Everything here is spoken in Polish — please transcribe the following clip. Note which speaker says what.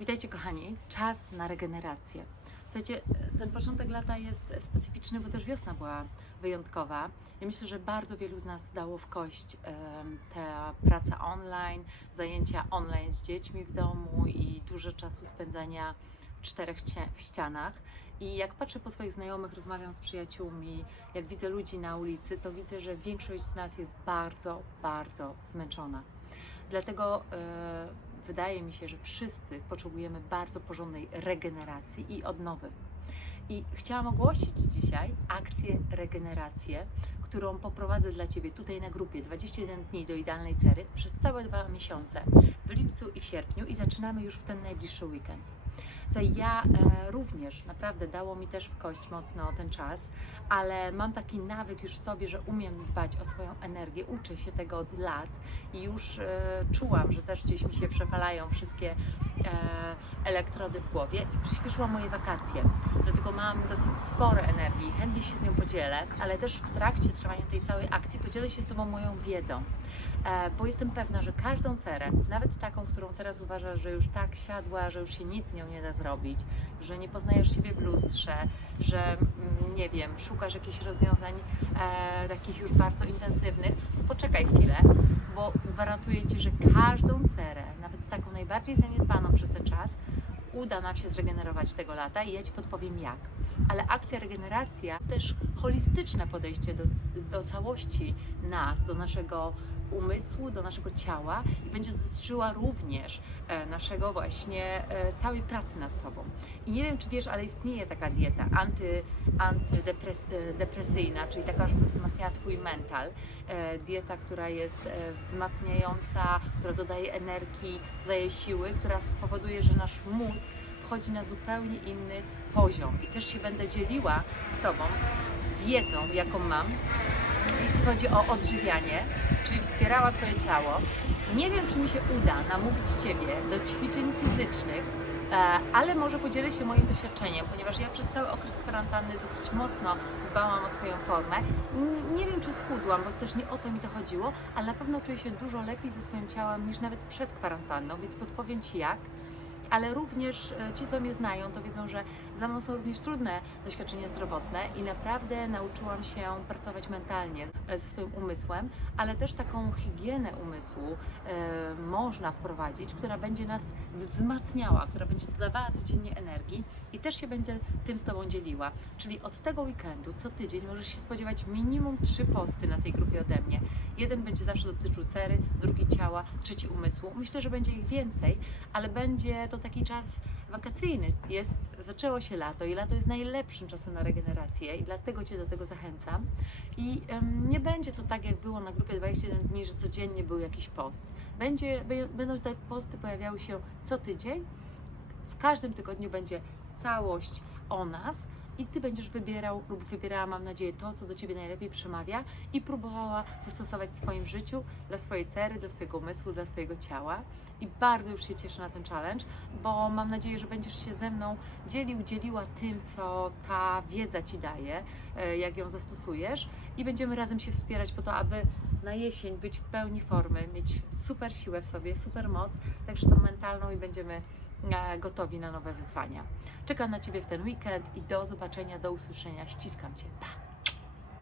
Speaker 1: Witajcie kochani, czas na regenerację. Słuchajcie, ten początek lata jest specyficzny, bo też wiosna była wyjątkowa. Ja myślę, że bardzo wielu z nas dało w kość ta praca online, zajęcia online z dziećmi w domu i dużo czasu spędzania w czterech w ścianach. I jak patrzę po swoich znajomych, rozmawiam z przyjaciółmi, jak widzę ludzi na ulicy, to widzę, że większość z nas jest bardzo, bardzo zmęczona. Dlatego e, wydaje mi się, że wszyscy potrzebujemy bardzo porządnej regeneracji i odnowy. I chciałam ogłosić dzisiaj akcję Regenerację, którą poprowadzę dla Ciebie tutaj na grupie 21 dni do idealnej cery przez całe dwa miesiące w lipcu i w sierpniu i zaczynamy już w ten najbliższy weekend. Słuchaj, ja e, również naprawdę dało mi też w kość mocno ten czas, ale mam taki nawyk już w sobie, że umiem dbać o swoją energię, uczę się tego od lat i już e, czułam, że też gdzieś mi się przepalają wszystkie e, elektrody w głowie i przyspieszyłam moje wakacje. Dlatego mam dosyć sporo energii, chętnie się z nią podzielę, ale też w trakcie trwania tej całej akcji podzielę się z Tobą moją wiedzą. E, bo jestem pewna, że każdą cerę, nawet taką, którą teraz uważasz, że już tak siadła, że już się nic z nią nie da zrobić, że nie poznajesz siebie w lustrze, że mm, nie wiem, szukasz jakichś rozwiązań e, takich już bardzo intensywnych, poczekaj chwilę, bo gwarantuję Ci, że każdą cerę, nawet taką najbardziej zaniedbaną przez ten czas, uda nam się zregenerować tego lata i ja Ci podpowiem jak. Ale akcja regeneracja też holistyczne podejście do, do całości nas, do naszego umysłu, do naszego ciała i będzie dotyczyła również e, naszego właśnie e, całej pracy nad sobą. I nie wiem, czy wiesz, ale istnieje taka dieta anty, antydepresyjna, czyli taka, żeby wzmacniała Twój mental. E, dieta, która jest e, wzmacniająca, która dodaje energii, dodaje siły, która spowoduje, że nasz mózg wchodzi na zupełnie inny poziom. I też się będę dzieliła z Tobą wiedzą, jaką mam, jeśli chodzi o odżywianie, czyli wspierała Twoje ciało. Nie wiem, czy mi się uda namówić Ciebie do ćwiczeń fizycznych, e, ale może podzielę się moim doświadczeniem, ponieważ ja przez cały okres kwarantanny dosyć mocno dbałam o swoją formę. Nie wiem, czy schudłam, bo też nie o to mi to chodziło, ale na pewno czuję się dużo lepiej ze swoim ciałem niż nawet przed kwarantanną, więc podpowiem Ci jak ale również e, ci, co mnie znają, to wiedzą, że za mną są również trudne doświadczenia zdrowotne i naprawdę nauczyłam się pracować mentalnie e, ze swoim umysłem, ale też taką higienę umysłu e, można wprowadzić, która będzie nas wzmacniała, która będzie dodawała codziennie energii i też się będę tym z Tobą dzieliła. Czyli od tego weekendu, co tydzień, możesz się spodziewać minimum trzy posty na tej grupie ode mnie. Jeden będzie zawsze dotyczył cery, drugi ciała, trzeci umysłu. Myślę, że będzie ich więcej, ale będzie to taki czas wakacyjny. Jest, zaczęło się lato i lato jest najlepszym czasem na regenerację i dlatego Cię do tego zachęcam. I em, nie będzie to tak, jak było na grupie 21 dni, że codziennie był jakiś post. Będzie, będą te posty pojawiały się co tydzień. W każdym tygodniu będzie całość o nas i Ty będziesz wybierał lub wybierała, mam nadzieję, to, co do Ciebie najlepiej przemawia i próbowała zastosować w swoim życiu dla swojej cery, dla swojego umysłu, dla swojego ciała. I bardzo już się cieszę na ten challenge, bo mam nadzieję, że będziesz się ze mną dzielił, dzieliła tym, co ta wiedza Ci daje, e, jak ją zastosujesz i będziemy razem się wspierać po to, aby na jesień być w pełni formy, mieć super siłę w sobie, super moc, także tą mentalną i będziemy gotowi na nowe wyzwania. Czekam na Ciebie w ten weekend i do zobaczenia, do usłyszenia. Ściskam Cię. Pa!